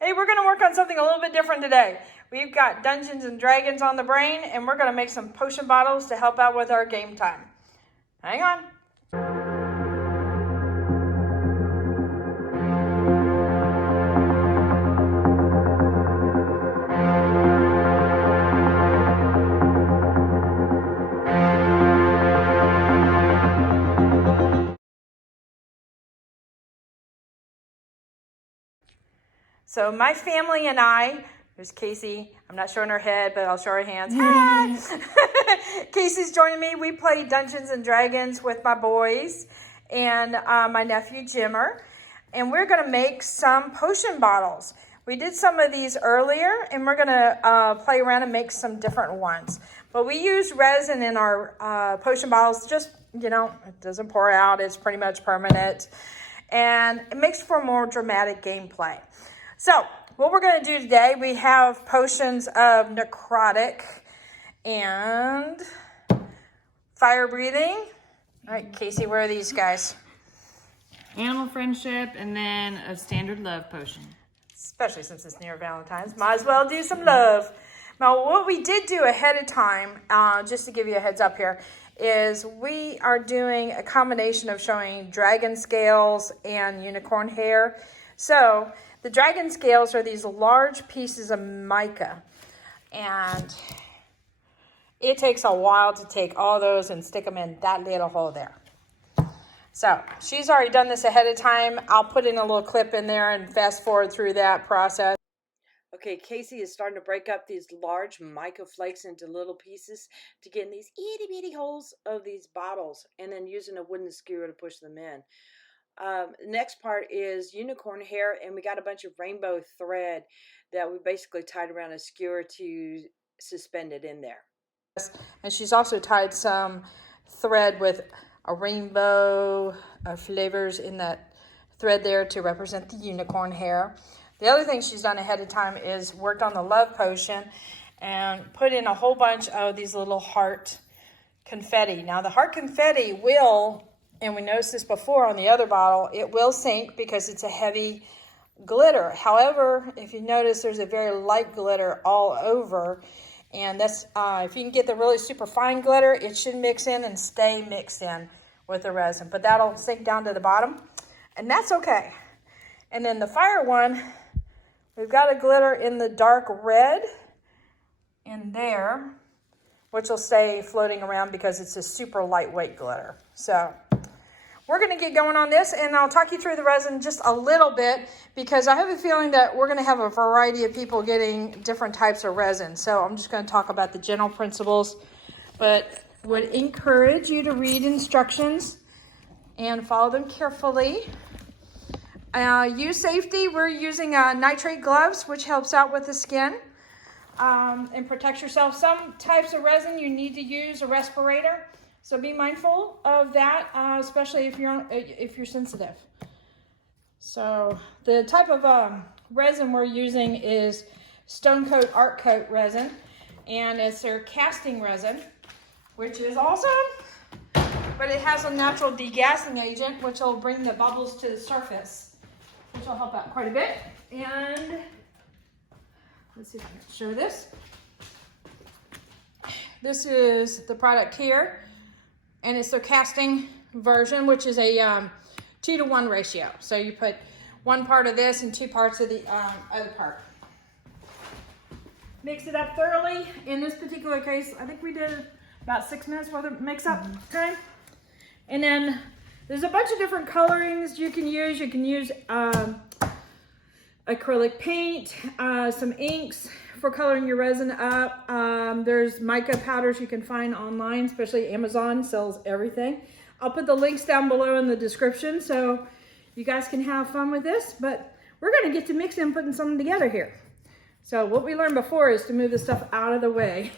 Hey, we're going to work on something a little bit different today. We've got Dungeons and Dragons on the brain, and we're going to make some potion bottles to help out with our game time. Hang on. So my family and I, there's Kasey. I'm not showing her head, but I'll show her hands. Kasey's joining me. We play Dungeons and Dragons with my boys and my nephew Jimmer. And we're going to make some potion bottles. We did some of these earlier, and we're going to play around and make some different ones. But we use resin in our potion bottles. Just, you know, it doesn't pour out. It's pretty much permanent. And it makes for more dramatic gameplay. So what we're going to do today, we have potions of necrotic and fire breathing. All right, Kasey, where are these guys? Animal friendship, and then a standard love potion. Especially since it's near Valentine's. Might as well do some love. Now, what we did do ahead of time, just to give you a heads up here, is we are doing a combination of showing dragon scales and unicorn hair. So the dragon scales are these large pieces of mica, and it takes a while to take all those and stick them in that little hole there. So she's already done this ahead of time. I'll put in a little clip in there and fast forward through that process. Okay, Kasey is starting to break up these large mica flakes into little pieces to get in these itty bitty holes of these bottles, and then using a wooden skewer to push them in. Next part is unicorn hair, and we got a bunch of rainbow thread that we basically tied around a skewer to suspend it in there. And she's also tied some thread with a rainbow flavors in that thread there to represent the unicorn hair. The other thing she's done ahead of time is worked on the love potion and put in a whole bunch of these little heart confetti. Now the heart confetti will, and we noticed this before on the other bottle, it will sink because it's a heavy glitter. However, if you notice, there's a very light glitter all over. And that's if you can get the really super fine glitter, it should mix in and stay mixed in with the resin. But that'll sink down to the bottom, and that's okay. And then the fire one, we've got a glitter in the dark red in there, which will stay floating around because it's a super lightweight glitter. So we're going to get going on this, and I'll talk you through the resin just a little bit because I have a feeling that we're going to have a variety of people getting different types of resin. So I'm just going to talk about the general principles, but would encourage you to read instructions and follow them carefully. Use safety. We're using nitrate gloves, which helps out with the skin and protects yourself. Some types of resin you need to use a respirator. So be mindful of that, especially if you're sensitive. So the type of resin we're using is Stone Coat Art Coat resin, and it's their casting resin, which is awesome. But it has a natural degassing agent, which will bring the bubbles to the surface, which will help out quite a bit. And let's see if I can show this. This is the product here. And it's their casting version, which is a 2-to-1 ratio. So you put 1 part of this and 2 parts of the other part. Mix it up thoroughly. In this particular case, I think we did about 6 minutes worth of mix up time. And then there's a bunch of different colorings you can use. You can use acrylic paint, some inks for coloring your resin up. There's mica powders you can find online, especially Amazon sells everything. I'll put the links down below in the description so you guys can have fun with this, but we're gonna get to mixing and putting something together here. So what we learned before is to move this stuff out of the way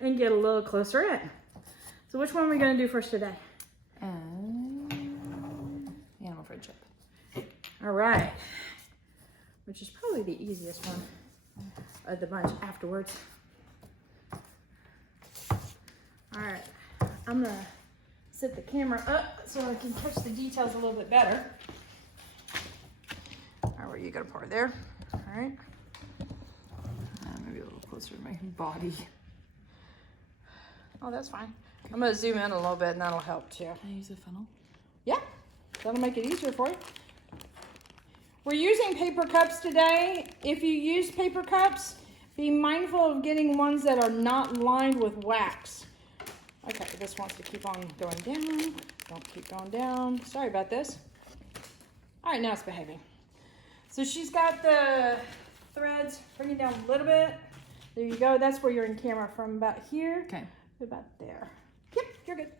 and get a little closer in. So which one are we gonna do first today? Animal friendship. All right, which is probably the easiest one of the bunch afterwards. All right, I'm gonna set the camera up so I can catch the details a little bit better. All right, we're where are you gonna pour? There? All right. Maybe a little closer to my body. Oh, that's fine. I'm gonna zoom in a little bit and that'll help too. Can I use a funnel? Yeah, that'll make it easier for you. We're using paper cups today. If you use paper cups, be mindful of getting ones that are not lined with wax. Okay, this wants to keep on going down. Don't keep going down. Sorry about this. All right, now it's behaving. So she's got the threads, bring it down a little bit. There you go. That's where you're in camera, from about here Okay. to about there. Yep, you're good.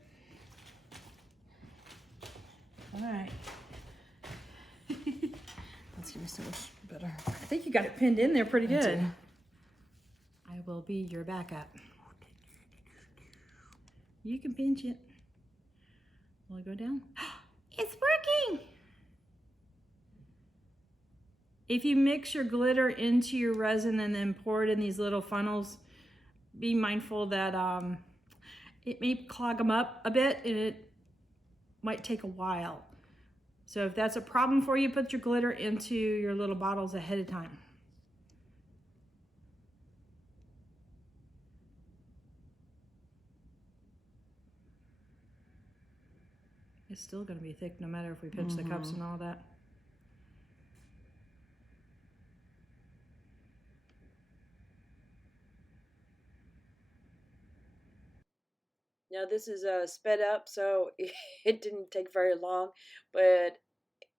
All right. That's gonna be so much better. I think you got it pinned in there pretty I good. do. I will be your backup. You can pinch it. Will it go down? It's working! If you mix your glitter into your resin and then pour it in these little funnels, be mindful that it may clog them up a bit and it might take a while. So if that's a problem for you, put your glitter into your little bottles ahead of time. It's still going to be thick no matter if we pinch the cups and all that. Now this is sped up, so it didn't take very long, but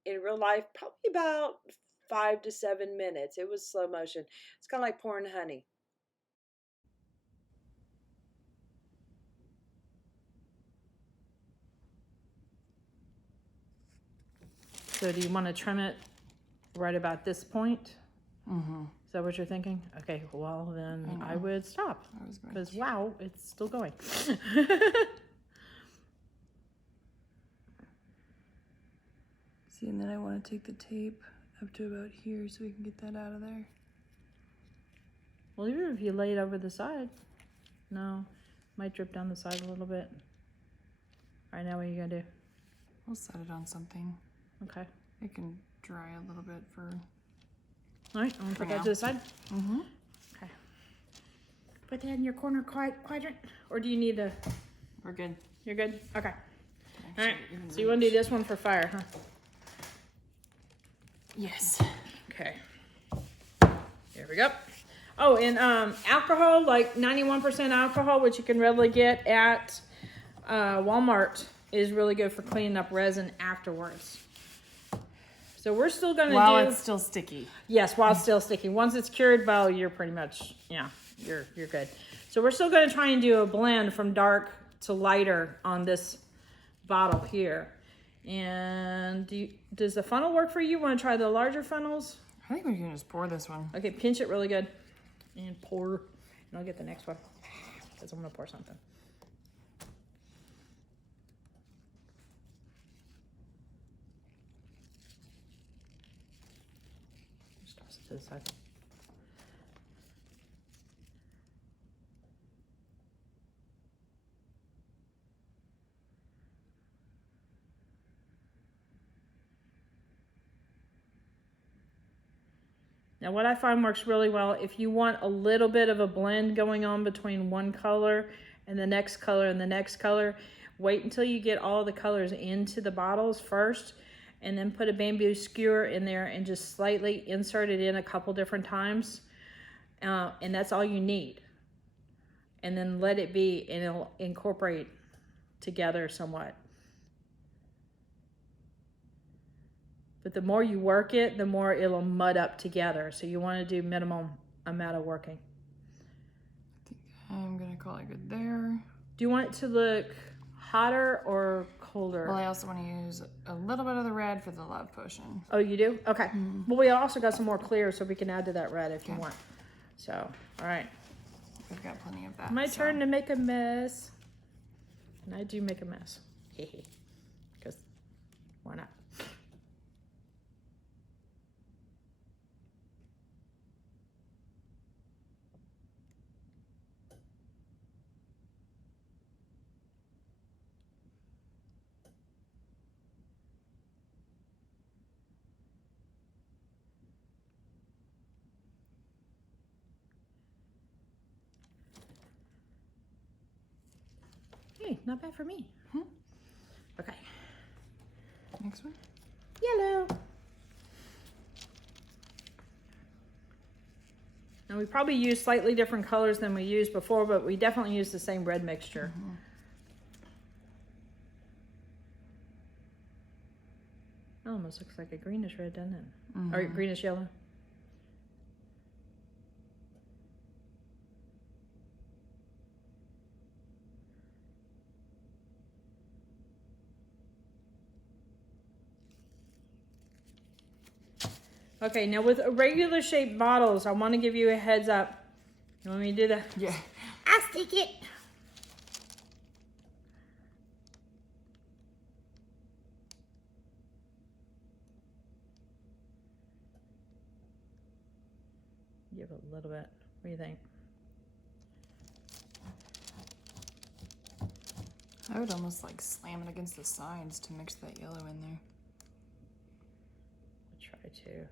in real life, probably about 5 to 7 minutes. It was slow motion. It's kind of like pouring honey. So do you want to trim it right about this point? Mm-hmm. Is that what you're thinking? Okay, well then I would stop. Because wow, it's still going. See, and then I want to take the tape up to about here so we can get that out of there. Well, even if you lay it over the side. No, might drip down the side a little bit. All right, now what are you gonna do? We'll set it on something. Okay. It can dry a little bit for... All right, I'm gonna put that to the side. Mm-hmm. Okay. Put that in your corner quadrant, or do you need a... We're good. You're good? Okay. Actually, All right, so you wanna do this one for fire, huh? Yes. Okay. There we go. Oh, and alcohol, like 91% alcohol, which you can readily get at Walmart, is really good for cleaning up resin afterwards. So we're still gonna while it's still sticky. Yes, while it's still sticky. Once it's cured, well, you're pretty much, yeah, you're good. So we're still gonna try and do a blend from dark to lighter on this bottle here. And does the funnel work for you? Want to try the larger funnels? I think we can just pour this one. Okay, pinch it really good and pour. And I'll get the next one because I'm gonna pour something. Just toss it to the side. Now what I find works really well, if you want a little bit of a blend going on between one color and the next color and the next color, wait until you get all the colors into the bottles first, and then put a bamboo skewer in there and just slightly insert it in a couple different times. And that's all you need. And then let it be, and it'll incorporate together somewhat. But the more you work it, the more it'll mud up together. So you want to do minimum amount of working. I think I'm gonna call it good there. Do you want it to look hotter or colder? Well, I also want to use a little bit of the red for the love potion. Oh, you do? Okay. Well, we also got some more clear, so we can add to that red if you want. So, all right. We've got plenty of that. My turn to make a mess. And I do make a mess. Because why not? Hey, not bad for me. Okay. Next one. Yellow. Now we probably use slightly different colors than we used before, but we definitely use the same red mixture. It almost looks like a greenish red, doesn't it? Or greenish yellow. Okay, now with regular shaped bottles, I want to give you a heads up. You want me to do that? Yeah. I'll stick it. Give it a little bit. What do you think? I would almost like slam it against the sides to mix that yellow in there. I'll try to.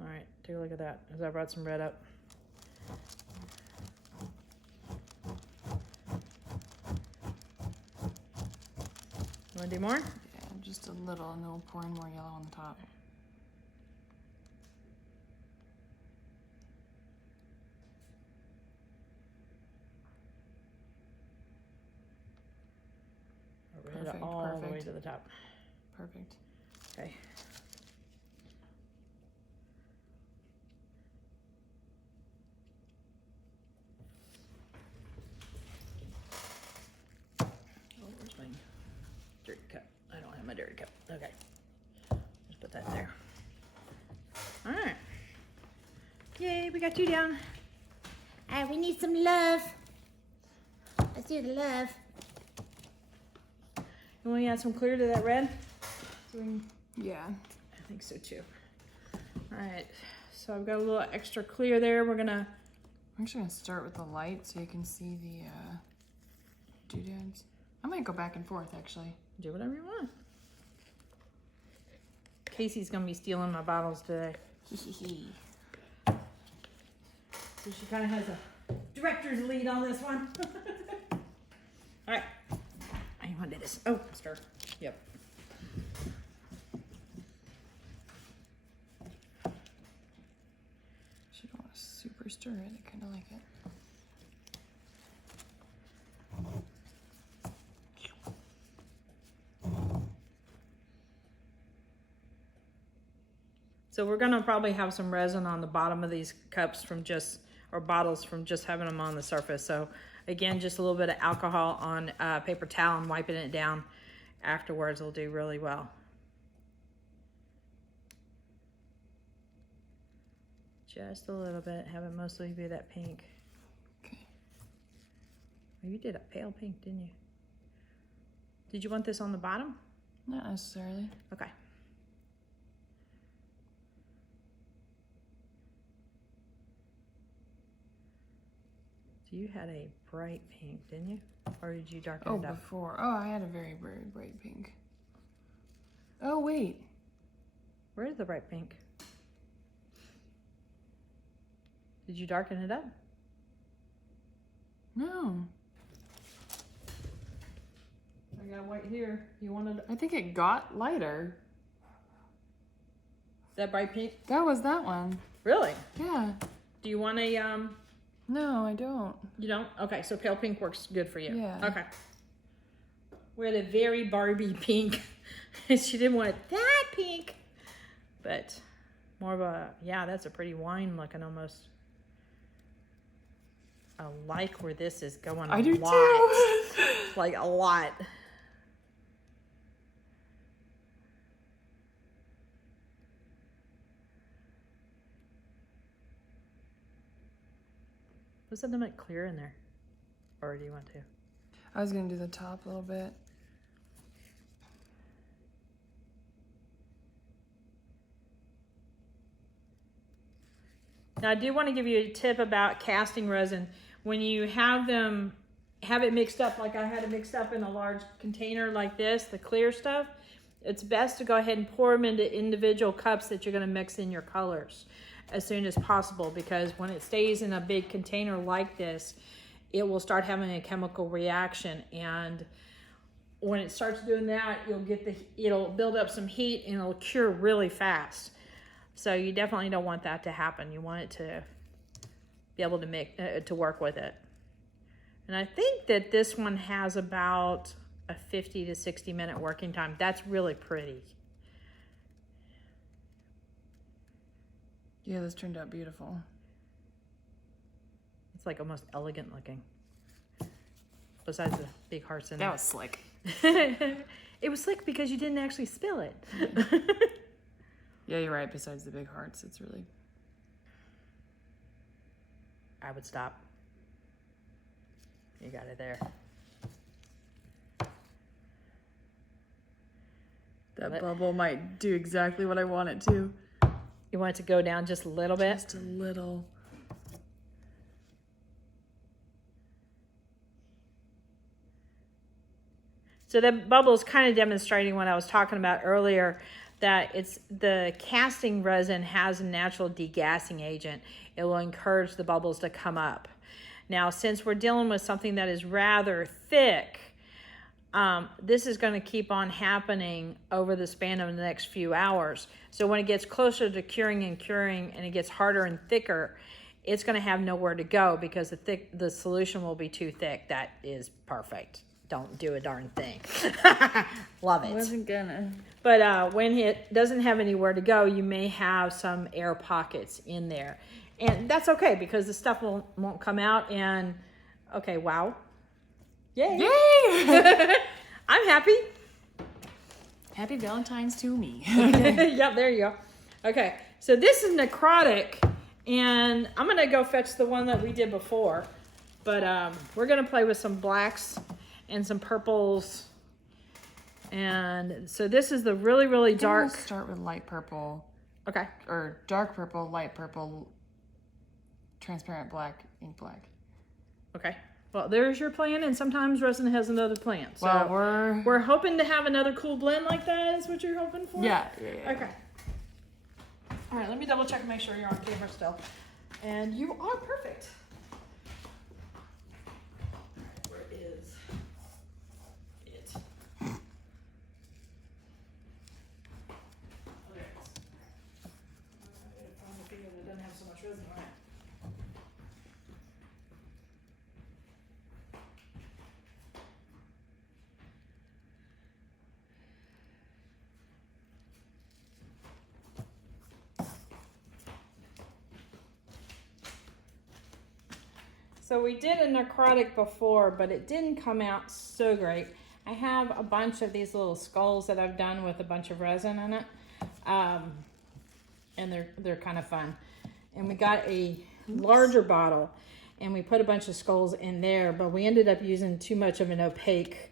All right, take a look at that, as I brought some red up. You want to do more? Yeah, just a little, and then we'll pour in more yellow on the top. Red Perfect, all the way perfect. to the top. Perfect. Okay. Oh, where's my dirty cup? I don't have my dirty cup. Okay. Just put that there. All right. Yay, we got two down. All right, we need some love. Let's do the love. You want to add some clear to that red? So we can, Yeah. I think so too. All right, so I've got a little extra clear there. We're gonna. I'm actually gonna start with the light so you can see the doodads. I might go back and forth actually. Do whatever you want. Casey's gonna be stealing my bottles today. So she kind of has a director's lead on this one. All right. I want to do this. Oh, stir. Yep. You don't want to super stir it. I kind of like it. So we're gonna probably have some resin on the bottom of these cups from just, or bottles from just having them on the surface. So again, just a little bit of alcohol on a paper towel and wiping it down afterwards will do really well. Just a little bit, have it mostly be that pink. Okay. Oh, you did a pale pink, didn't you? Did you want this on the bottom? Not necessarily. Okay. So you had a bright pink, didn't you? Or did you darken Oh, it up? before. Oh, I had a very, very bright pink. Oh, wait. Where's the bright pink? Did you darken it up? No. I got white here. You wanted I think it got lighter. that bright pink? That was that one. Really? Yeah. Do you want a No, I don't. you don't? Okay, so pale pink works good for you. Yeah. Okay. We had a very Barbie pink. She didn't want that pink. But more of a, yeah, that's a pretty wine looking almost. I like where this is going. I do lot. too. Like a lot. Put something like clear in there. Or do you want to? I was going to do the top a little bit. Now I do want to give you a tip about casting resin. When you have them, have it mixed up like I had it mixed up in a large container like this, the clear stuff, it's best to go ahead and pour them into individual cups that you're going to mix in your colors as soon as possible, because when it stays in a big container like this, it will start having a chemical reaction, and when it starts doing that, it'll build up some heat and it'll cure really fast. So you definitely don't want that to happen. You want it to be able to to work with it. And I think that this one has about a 50 to 60 minute working time. That's really pretty. Yeah, this turned out beautiful. It's like almost elegant looking. Besides the big hearts in it. That was slick. It was slick because you didn't actually spill it. Yeah, you're right. Besides the big hearts, it's really... I would stop. You got it there. That bubble might do exactly what I want it to. You want it to go down just a little bit? Just a little. So that bubble is kind of demonstrating what I was talking about earlier, that it's the casting resin has a natural degassing agent. It will encourage the bubbles to come up. Now, since we're dealing with something that is rather thick, this is going to keep on happening over the span of the next few hours. So when it gets closer to curing and it gets harder and thicker, it's going to have nowhere to go because the solution will be too thick. That is perfect. Don't do a darn thing. Love it. I wasn't gonna. But when it doesn't have anywhere to go, you may have some air pockets in there. And that's okay because the stuff won't come out. And, okay, wow. Yay. Yay! I'm happy. Happy Valentine's to me. Yep, there you go. Okay, so this is Necrotic. And I'm going to go fetch the one that we did before. But we're going to play with some blacks and some purples. And so this is the really, really dark. We'll start with light purple. Okay. Or dark purple, light purple, transparent black, ink black. Okay. Well, there's your plan, and sometimes Resin has another plan. So well, we're hoping to have another cool blend like that is what you're hoping for? Yeah. Okay. All right, let me double check and make sure you're on camera still. And you are perfect. Where is it? Oh, there it is. I gotta find the video that doesn't have so much resin on it. So we did a necrotic before, but it didn't come out so great. I have a bunch of these little skulls that I've done with a bunch of resin in it. And they're kind of fun. And we got a larger bottle and we put a bunch of skulls in there, but we ended up using too much of an opaque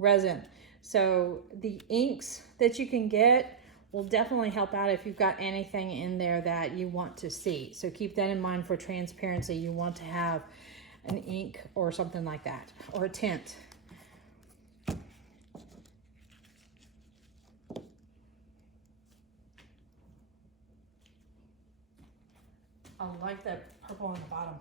resin. So the inks that you can get will definitely help out if you've got anything in there that you want to see. So keep that in mind for transparency. You want to have an ink or something like that, or a tint. I like that purple on the bottom.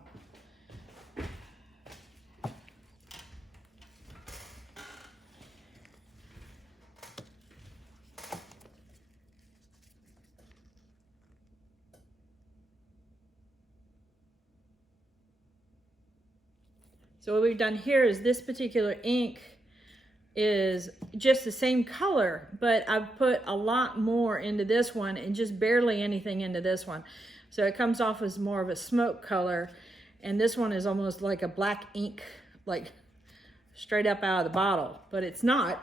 So what we've done here is this particular ink is just the same color, but I've put a lot more into this one and just barely anything into this one. So it comes off as more of a smoke color, and this one is almost like a black ink, like straight up out of the bottle, but it's not.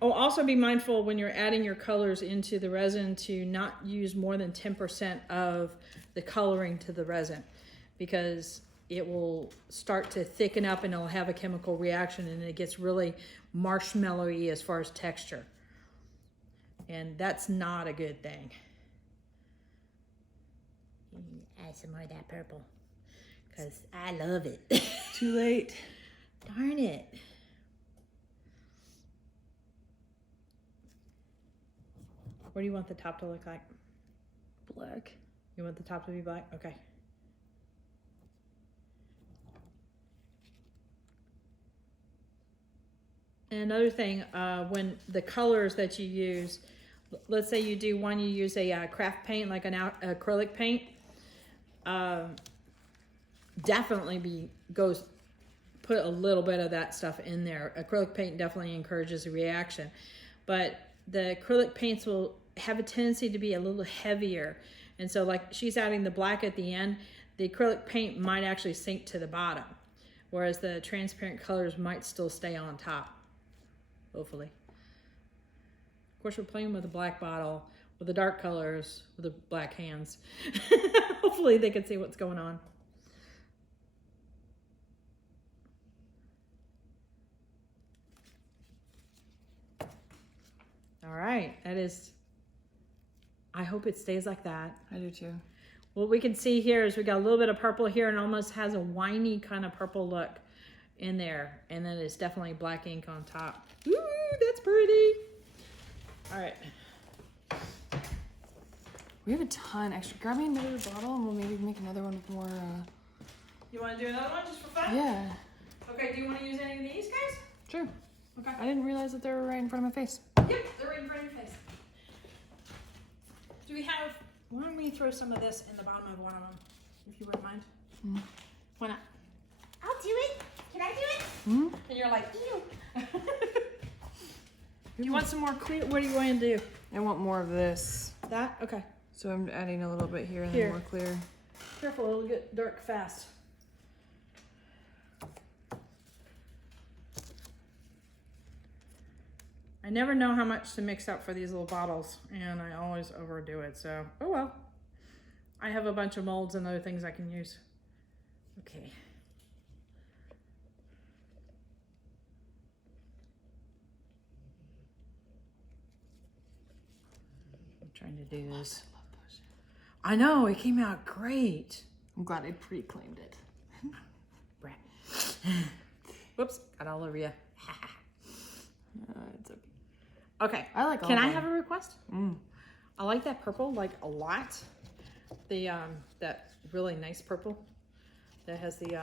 Oh, also be mindful when you're adding your colors into the resin to not use more than 10% of the coloring to the resin, because it will start to thicken up and it'll have a chemical reaction and it gets really marshmallowy as far as texture. And that's not a good thing. Add some more of that purple because I love it. Too late. Darn it. What do you want the top to look like? Black. You want the top to be black? Okay. And another thing, when the colors that you use, let's say you do one, you use a craft paint, like an acrylic paint, definitely put a little bit of that stuff in there. Acrylic paint definitely encourages a reaction, but the acrylic paints will have a tendency to be a little heavier. And so like she's adding the black at the end, the acrylic paint might actually sink to the bottom, whereas the transparent colors might still stay on top, hopefully. Of course, we're playing with a black bottle, with the dark colors, with the black hands. Hopefully they can see what's going on. All right, that is, I hope it stays like that. I do too. What we can see here is we got a little bit of purple here and almost has a winey kind of purple look in there. And then it's definitely black ink on top. Ooh, that's pretty. All right. We have a ton extra. Grab me another bottle and we'll maybe make another one with more. You want to do another one just for fun? Yeah. Okay, do you want to use any of these guys? Sure. Okay. I didn't realize that they were right in front of my face. Yep, they're right in front of your face. Do we have, why don't we throw some of this in the bottom of one of them, if you wouldn't mind? Mm. Why not? I'll do it. Can I do it? Mm. And you're like, ew. You want some more clear? What are you going to do? I want more of this. That? Okay. So I'm adding a little bit here and Here. then more clear. Careful, it'll get dark fast. I never know how much to mix up for these little bottles, and I always overdo it, so, oh well. I have a bunch of molds and other things I can use. Okay. I'm trying to do this. I know, it came out great. I'm glad I pre-claimed it. Brat. Whoops, got all over you. It's okay. Okay. I like all Can of I them. have a request? Mm. I like that purple like a lot. The that really nice purple that has the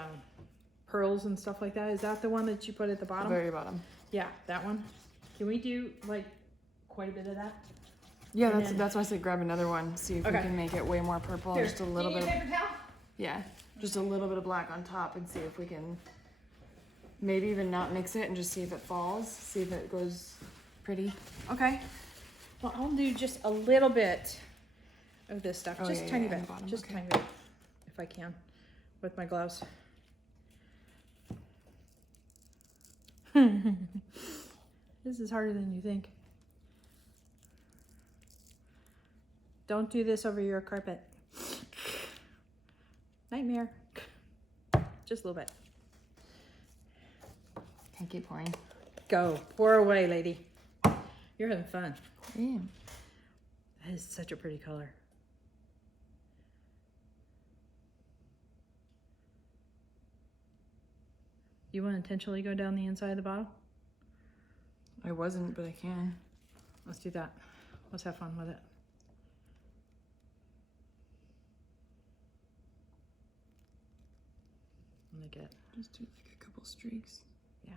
pearls and stuff like that. Is that the one that you put at the The bottom? very bottom. Yeah, that one. Can we do like quite a bit of that? Yeah, And that's why I said grab another one. See if we Okay. can make it way more purple. Here, Just a little do you bit. need a paper towel? Yeah, just a little bit of black on top and see if we can maybe even not mix it and just see if it falls. See if it goes pretty. Okay. Well, I'll do just a little bit of this stuff. Oh, Just yeah, tiny yeah, bit. on the bottom, Just okay. tiny bit. If I can. With my gloves. This is harder than you think. Don't do this over your carpet. Nightmare. Just a little bit. Can't keep pouring. Go. Pour away, lady. You're having fun. Yeah. That is such a pretty color. You want to intentionally go down the inside of the bottle? I wasn't, but I can. Let's do that. Let's have fun with it. Make it. Just do like a couple streaks. Yeah.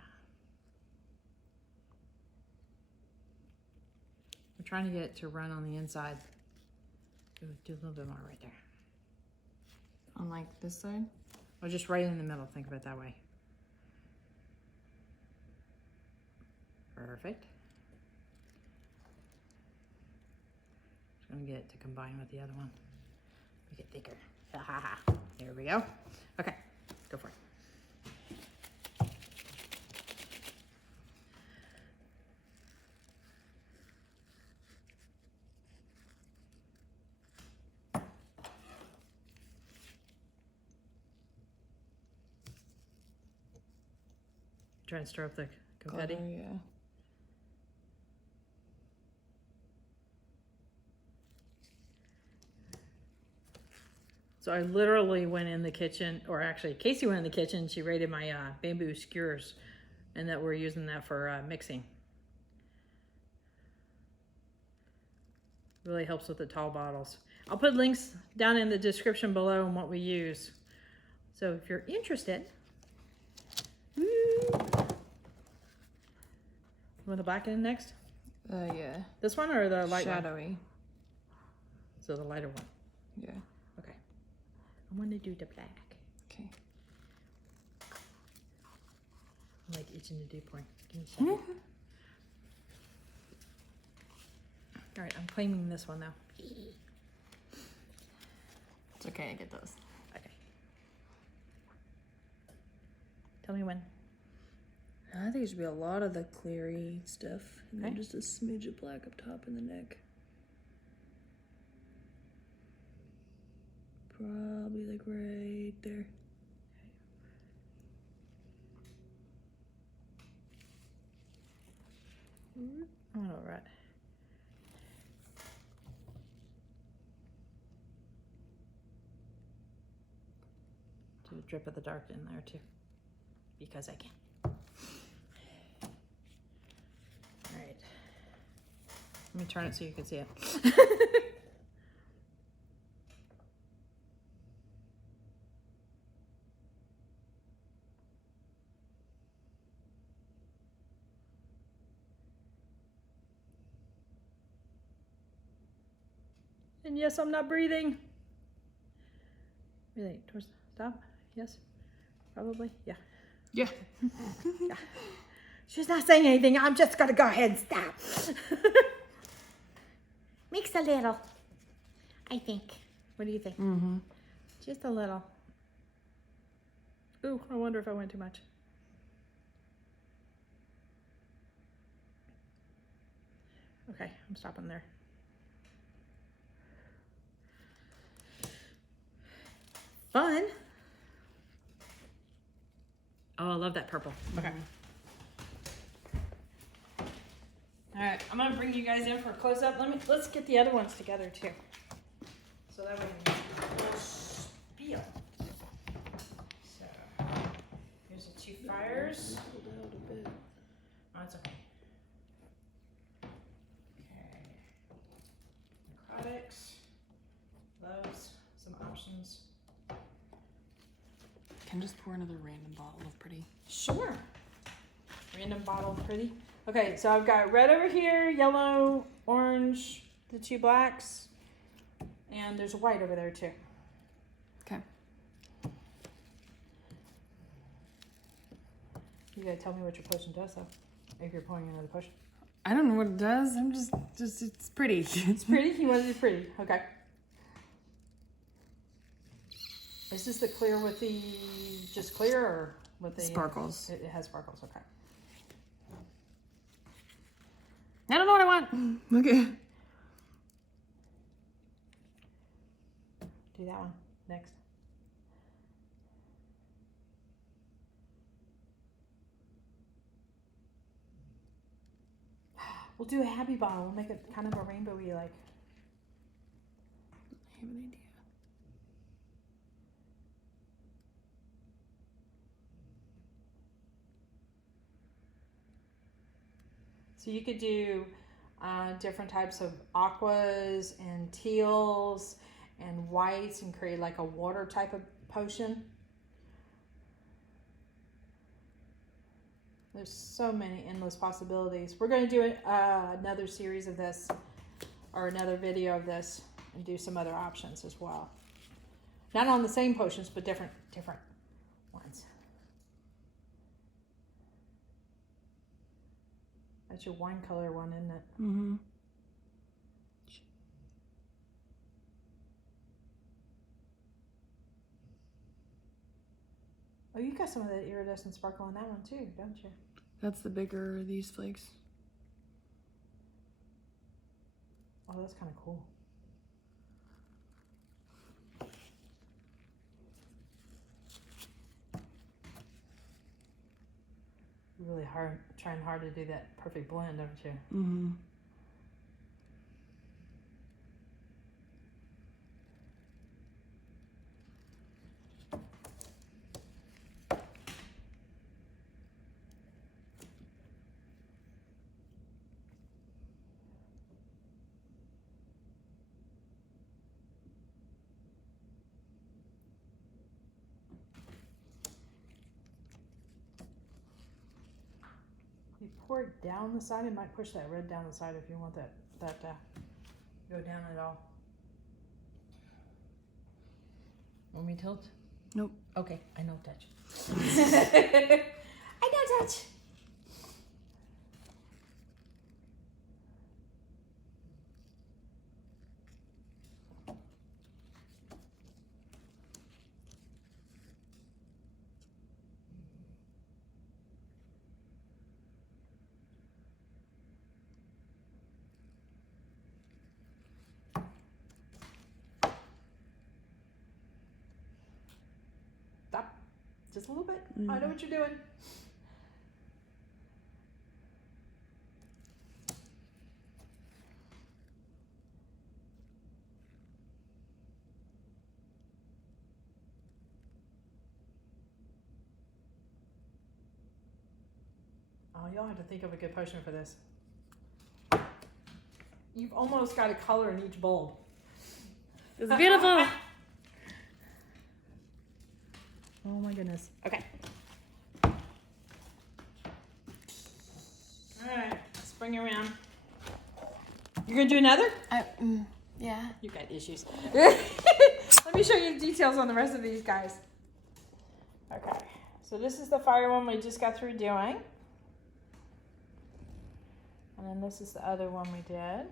I'm trying to get it to run on the inside. Ooh, do a little bit more right there. On like this side? Or just right in the middle. Think of it that way. Perfect. Just gonna get it to combine with the other one. Make it thicker. Ha ha ha. There we go. Okay, go for it. Try and stir up the confetti. Glitter, yeah. So I literally went in the kitchen, or actually Kasey went in the kitchen. She raided my bamboo skewers, and that we're using that for mixing. Really helps with the tall bottles. I'll put links down in the description below on what we use. So if you're interested. Woo. You want the black in next? Yeah. This one or the light Shadowy. one? So the lighter one. Yeah. Okay. I want to do the black. Okay. I'm like itching to do porn. Give me a second. All right, I'm claiming this one though. It's okay, I get those. Okay. Tell me when. I think it should be a lot of the cleary stuff, and Okay. then just a smidge of black up top in the neck. Probably like right there. Oh, right. Do a drip of the dark in there too, because I can. All right. Let me turn it so you can see it. And yes, I'm not breathing. Really, towards stop? Yes? Probably? Yeah. Yeah. Yeah. She's not saying anything. I'm just gonna go ahead and stop. Mix a little, I think. What do you think? Mm-hmm. Just a little. Ooh, I wonder if I went too much. Okay, I'm stopping there. Fun. Oh, I love that purple. Okay. All right, I'm gonna bring you guys in for a close up. Let's get the other ones together too, so that we can spiel. So here's the 2 fires. Pulled out a bit. Oh, it's okay. Okay. Necrotics. Loves some options. Can just pour another random bottle of pretty. Sure. Random bottle, pretty. Okay, so I've got red over here, yellow, orange, the 2 blacks, and there's a white over there too. Okay. You gotta tell me what your potion does though, if you're pouring another potion. I don't know what it does. I'm just it's pretty. It's pretty? You want it to be pretty. Okay. Is this the clear with the, just clear or with the? Sparkles. It has sparkles, okay. I don't know what I want. Okay. Do that one next. We'll do a happy bottle. We'll make it kind of a rainbowy like. I have an idea. So you could do different types of aquas and teals and whites and create like a water type of potion. There's so many endless possibilities. We're going to do another series of this or another video of this and do some other options as well. Not on the same potions, but different ones. That's your wine color one, isn't it? Mm-hmm. Oh, you got some of that iridescent sparkle in that one too, don't you? That's the bigger of these flakes. Oh, that's kind of cool. Really trying hard to do that perfect blend, don't you? Mm-hmm. You pour it down the side. It might push that red down the side if you want that to go down at all. Want me to tilt? Nope. Okay, I know touch. I know touch. Stop. Just a little bit. I know what you're doing. Oh, y'all have to think of a good potion for this. You've almost got a color in each bowl. It's beautiful. Oh my goodness. Okay. Alright, let's bring it around. You're gonna do another? Yeah. You got issues. Let me show you the details on the rest of these guys. Okay, so this is the fire one we just got through doing. And then this is the other one we did.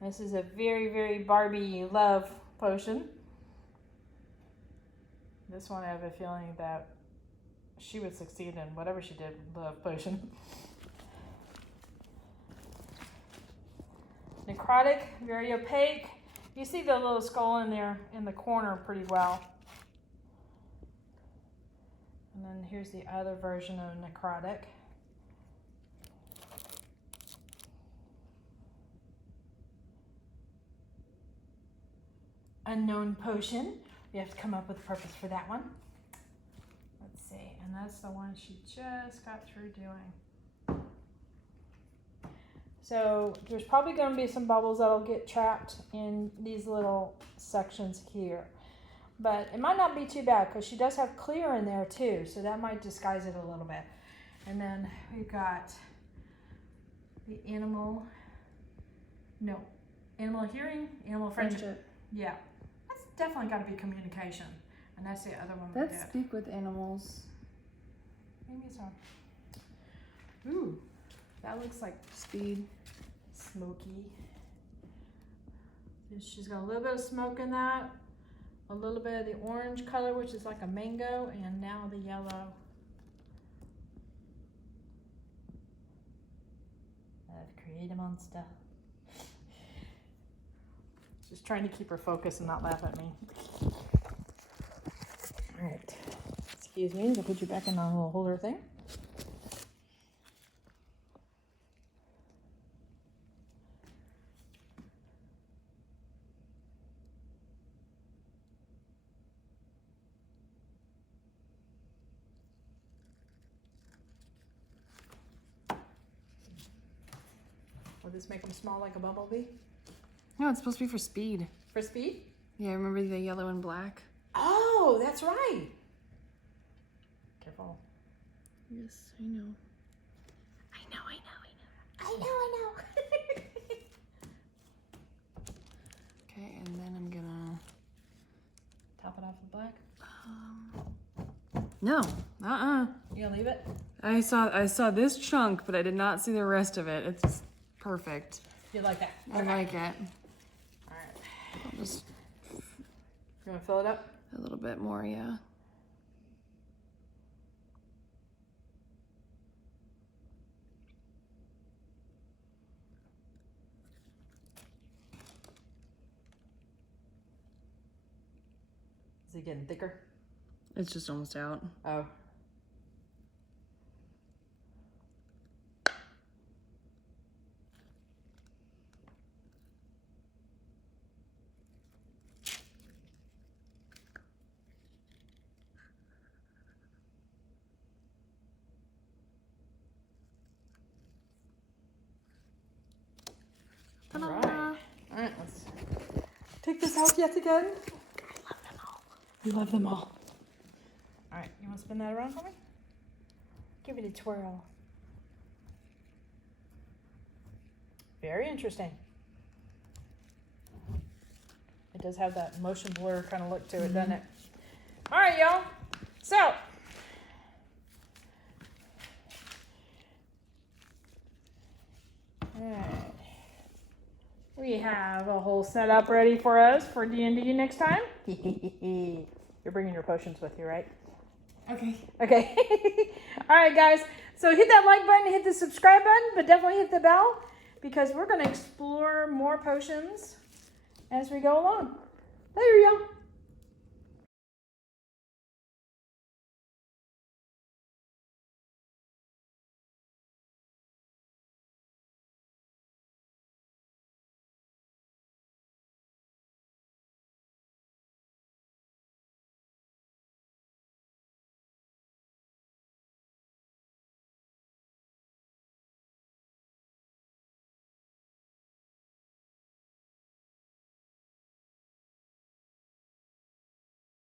This is a very, very Barbie love potion. This one I have a feeling that she would succeed in whatever she did with love potion. Necrotic, very opaque. You see the little skull in there in the corner pretty well. And then here's the other version of Necrotic. Unknown potion. We have to come up with a purpose for that one. Let's see, and that's the one she just got through doing. So there's probably going to be some bubbles that'll get trapped in these little sections here. But it might not be too bad because she does have clear in there too, so that might disguise it a little bit. And then we've got the animal hearing, animal friendship. Yeah. Definitely got to be communication, and that's the other one we Let's did. speak with animals. Maybe so. Ooh, that looks like Speed. smoky. She's got a little bit of smoke in that, a little bit of the orange color, which is like a mango, and now the yellow. I've created monster. Just trying to keep her focused and not laugh at me. All right. Excuse me, I'll put you back in the little holder thing. Will this make them small like a bumblebee? No, it's supposed to be for speed. For speed? Yeah, remember the yellow and black? Oh, that's right. Careful. Yes, I know. I know. Okay, and then I'm gonna... Top it off with black. No, You gonna leave it? I saw this chunk, but I did not see the rest of it. It's perfect. You like that? I like it. All right. I'll just You wanna fill it up? a little bit more, yeah. Is it getting thicker? It's just almost out. Oh. Ta-da! All right, let's take this out yet again. I love them all. We love them all. All right, you want to spin that around for me? Give it a twirl. Very interesting. It does have that motion blur kind of look to it, doesn't it? All right, y'all. So, we have a whole setup ready for us for D&D next time. You're bringing your potions with you, right? Okay. Okay. All right, guys. So hit that like button, hit the subscribe button, but definitely hit the bell because we're going to explore more potions as we go along. Later, y'all.